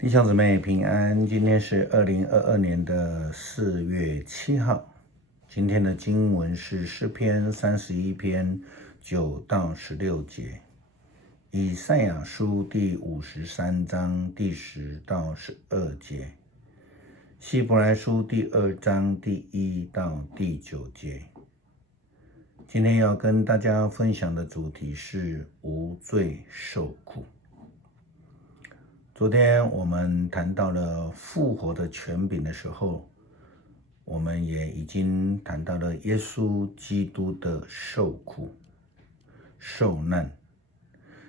弟兄姊妹平安，今天是2022年的4月7号。今天的经文是诗篇31篇9到16节，以赛亚书第53章第10到12节，希伯来书第2章第1到第9节。今天要跟大家分享的主题是无罪受苦。昨天我们谈到了复活的权柄的时候，我们也已经谈到了耶稣基督的受苦、受难，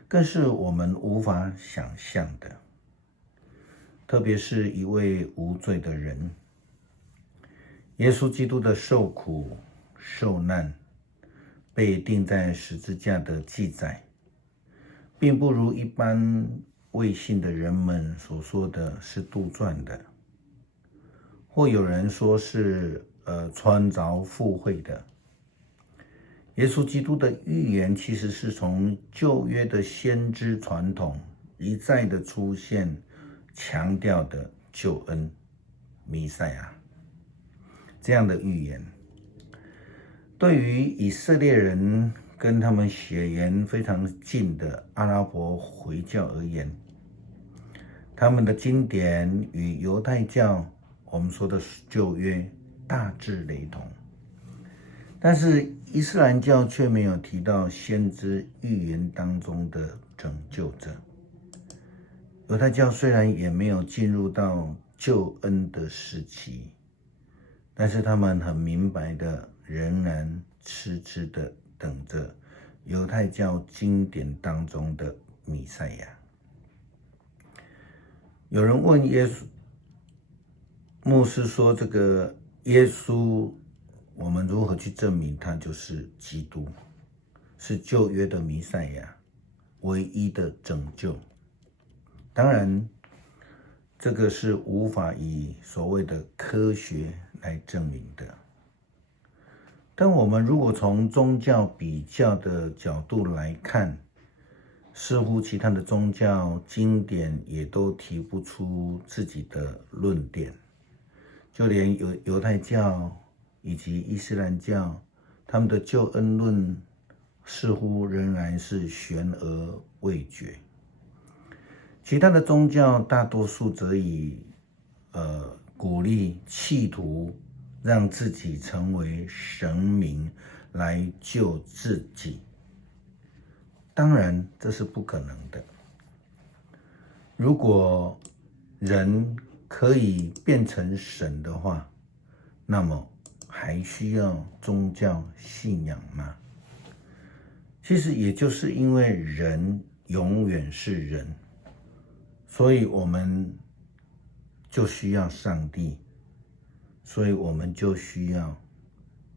更是我们无法想象的。特别是一位无罪的人，耶稣基督的受苦、受难，被钉在十字架的记载，并不如一般未信的人们所说的是杜撰的，或有人说是穿凿附会的。耶稣基督的预言其实是从旧约的先知传统一再的出现，强调的救恩弥赛亚这样的预言。对于以色列人跟他们血缘非常近的阿拉伯回教而言，他们的经典与犹太教我们说的旧约大致雷同，但是伊斯兰教却没有提到先知预言当中的拯救者。犹太教虽然也没有进入到救恩的时期，但是他们很明白的仍然痴痴的等着犹太教经典当中的弥赛亚。有人问耶稣，牧师说，这个耶稣我们如何去证明他就是基督，是旧约的弥赛亚，唯一的拯救？当然这个是无法以所谓的科学来证明的。但我们如果从宗教比较的角度来看，似乎其他的宗教经典也都提不出自己的论点，就连犹太教以及伊斯兰教，他们的救恩论似乎仍然是悬而未决。其他的宗教大多数则以鼓励企图让自己成为神明来救自己。当然这是不可能的。如果人可以变成神的话，那么还需要宗教信仰吗？其实也就是因为人永远是人，所以我们就需要上帝，所以我们就需要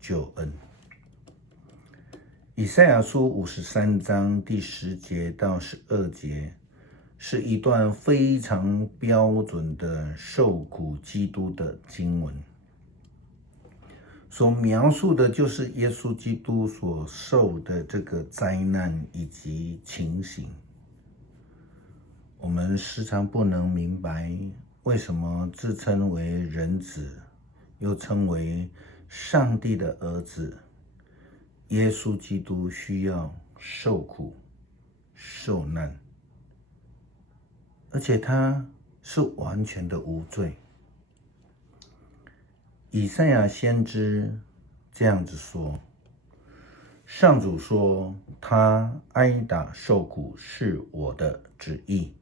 救恩。以赛亚书53章第10节到12节是一段非常标准的受苦基督的经文，所描述的就是耶稣基督所受的这个灾难以及情形。我们时常不能明白，为什么自称为人子，又称为上帝的儿子，耶稣基督需要受苦、受难，而且他是完全的无罪。以赛亚先知这样子说，上主说，他挨打受苦是我的旨意，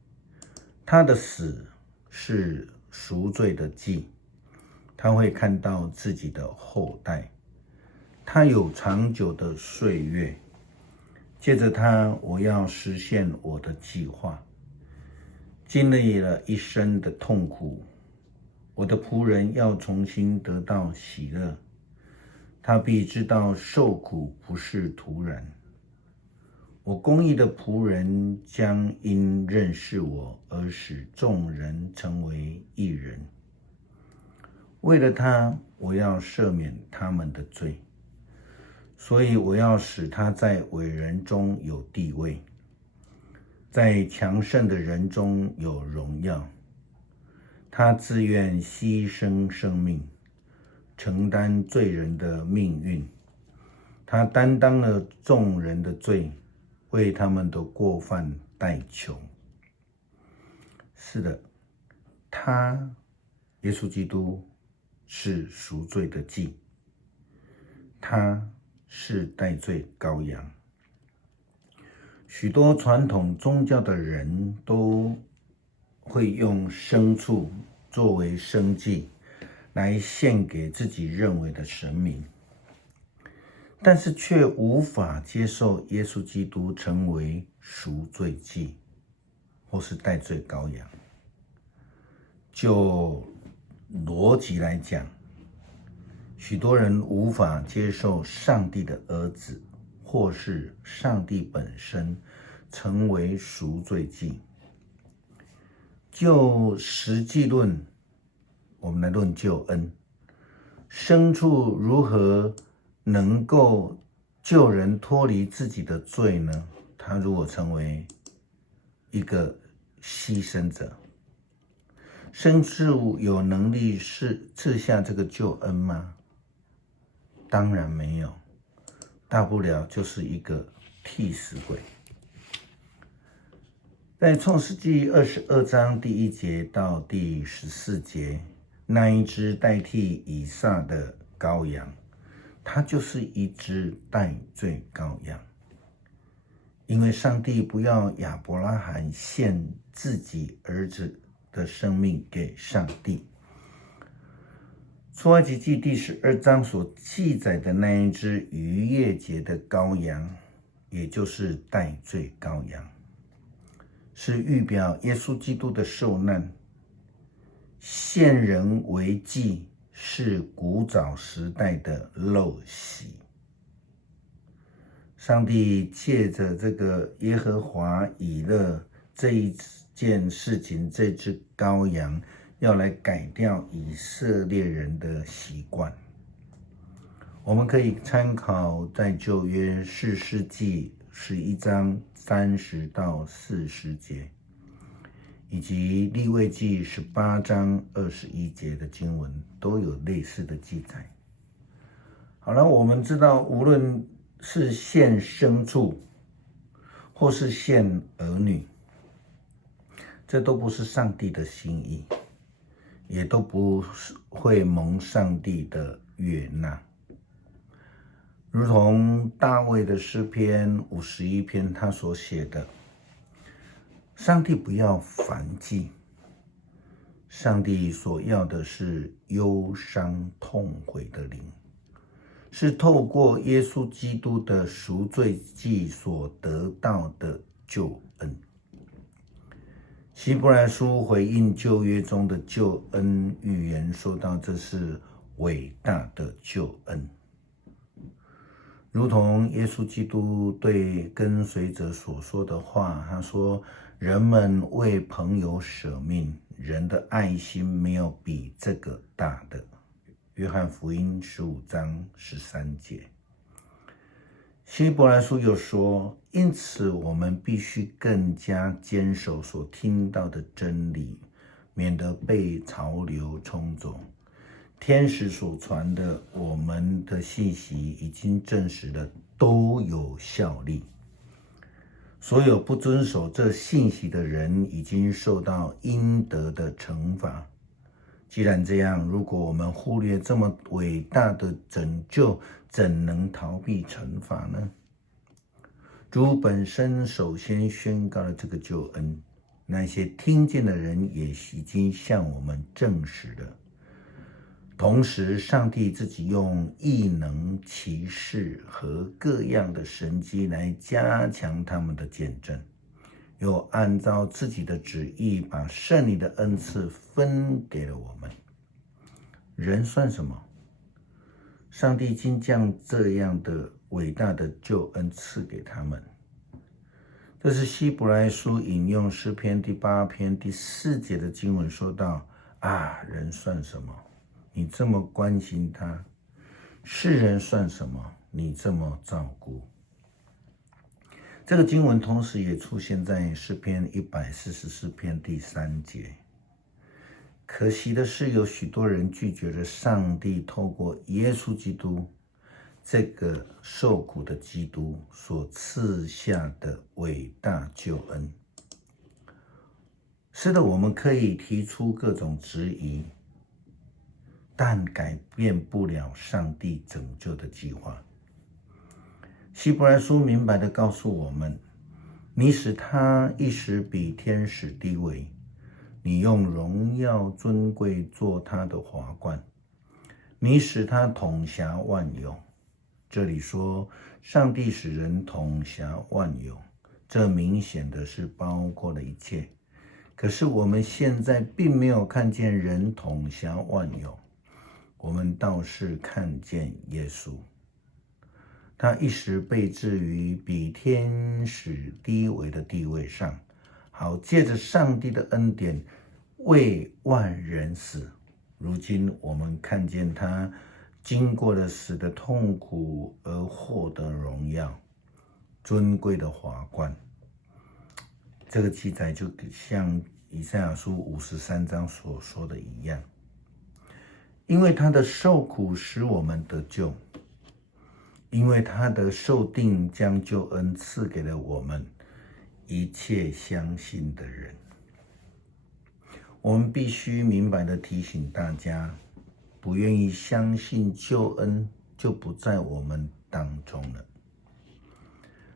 他的死是赎罪的祭，他会看到自己的后代，他有长久的岁月，借着他，我要实现我的计划。经历了一生的痛苦，我的仆人要重新得到喜乐，他必知道受苦不是徒然。我公义的仆人将因认识我而使众人成为义人。为了他，我要赦免他们的罪，所以我要使他在伟人中有地位，在强盛的人中有荣耀。他自愿牺牲生命，承担罪人的命运。他担当了众人的罪，为他们的过犯代求。是的，耶稣基督是赎罪的祭，他是代罪羔羊。许多传统宗教的人都会用牲畜作为牲祭来献给自己认为的神明，但是却无法接受耶稣基督成为赎罪祭或是代罪羔羊。就逻辑来讲，许多人无法接受上帝的儿子或是上帝本身成为赎罪祭。就实际论，我们来论救恩，牲畜如何能够救人脱离自己的罪呢？他如果成为一个牺牲者，牲畜有能力赐下这个救恩吗？当然没有，大不了就是一个替死鬼。在创世纪22章第1节到第14节，那一只代替以撒的羔羊，它就是一只代罪羔羊。因为上帝不要亚伯拉罕献自己儿子的生命给上帝。出埃及记第12章所记载的那一只逾越节的羔羊，也就是代罪羔羊，是预表耶稣基督的受难。献人为祭是古早时代的陋习。上帝借着这个耶和华以勒这一件事情，这只羔羊要来改掉以色列人的习惯。我们可以参考在旧约士师记11章30到40节，以及利未记18章21节的经文，都有类似的记载。好了，我们知道无论是献牲畜或是献儿女，这都不是上帝的心意，也都不会蒙上帝的悦纳。如同大卫的诗篇51篇他所写的，上帝不要燔祭，上帝所要的是忧伤痛悔的灵，是透过耶稣基督的赎罪祭所得到的救恩。希伯来书回应旧约中的救恩预言，说到这是伟大的救恩。如同耶稣基督对跟随者所说的话，他说，人们为朋友舍命，人的爱心没有比这个大的。约翰福音15章13节。希伯来书又说，因此我们必须更加坚守所听到的真理，免得被潮流冲走。天使所传的我们的信息已经证实了都有效力。所有不遵守这信息的人已经受到应得的惩罚。既然这样，如果我们忽略这么伟大的拯救，怎能逃避惩罚呢？主本身首先宣告了这个救恩，那些听见的人也已经向我们证实了。同时，上帝自己用异能、奇事和各样的神迹来加强他们的见证，又按照自己的旨意把圣灵的恩赐分给了我们。人算什么？上帝竟将这样的伟大的救恩赐给他们。这是希伯来书引用诗篇第8篇第4节的经文说到，人算什么？你这么关心他，世人算什么？你这么照顾。这个经文同时也出现在诗篇144篇第3节。可惜的是，有许多人拒绝了上帝透过耶稣基督这个受苦的基督所赐下的伟大救恩。是的，我们可以提出各种质疑，但改变不了上帝拯救的计划。希伯来书明白地告诉我们，你使他一时比天使低微，你用荣耀尊贵做他的华冠，你使他统辖万有。这里说上帝使人统辖万有，这明显的是包括了一切。可是我们现在并没有看见人统辖万有，我们倒是看见耶稣。他一时被置于比天使低微的地位上，好借着上帝的恩典为万人死。如今我们看见他经过了死的痛苦而获得荣耀尊贵的华冠。这个记载就像以赛亚书53章所说的一样，因为他的受苦使我们得救，因为他的受定将救恩赐给了我们一切相信的人。我们必须明白地提醒大家，不愿意相信救恩就不在我们当中了。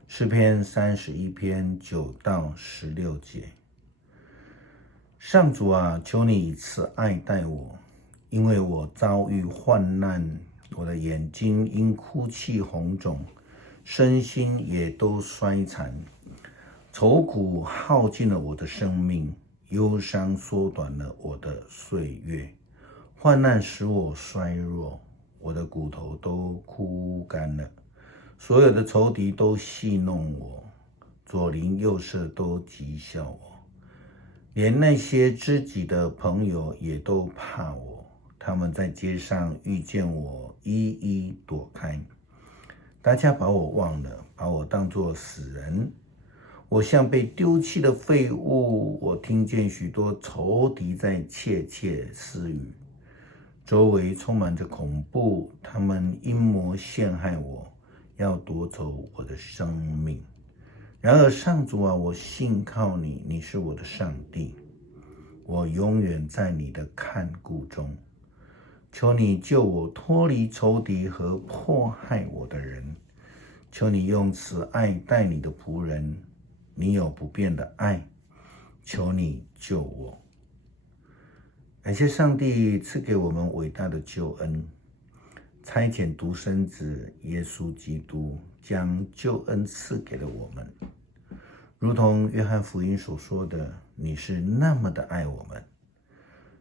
诗篇31篇9到16节，上主啊，求你以慈爱待我，因为我遭遇患难，我的眼睛因哭泣红肿，身心也都衰残，愁苦耗尽了我的生命，忧伤缩短了我的岁月，患难使我衰弱，我的骨头都枯干了，所有的仇敌都戏弄我，左邻右舍都讥笑我，连那些知己的朋友也都怕我，他们在街上遇见我，一一躲开。大家把我忘了，把我当作死人，我像被丢弃的废物。我听见许多仇敌在窃窃私语，周围充满着恐怖，他们阴谋陷害我，要夺走我的生命。然而上主啊，我信靠你，你是我的上帝，我永远在你的看顾中。求你救我脱离仇敌和迫害我的人，求你用慈爱待你的仆人，你有不变的爱，求你救我。感谢上帝赐给我们伟大的救恩，差遣独生子耶稣基督，将救恩赐给了我们。如同约翰福音所说的，你是那么的爱我们，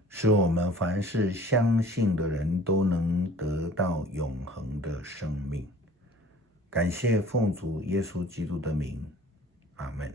使我们凡是相信的人都能得到永恒的生命。感谢奉主耶稣基督的名，阿们。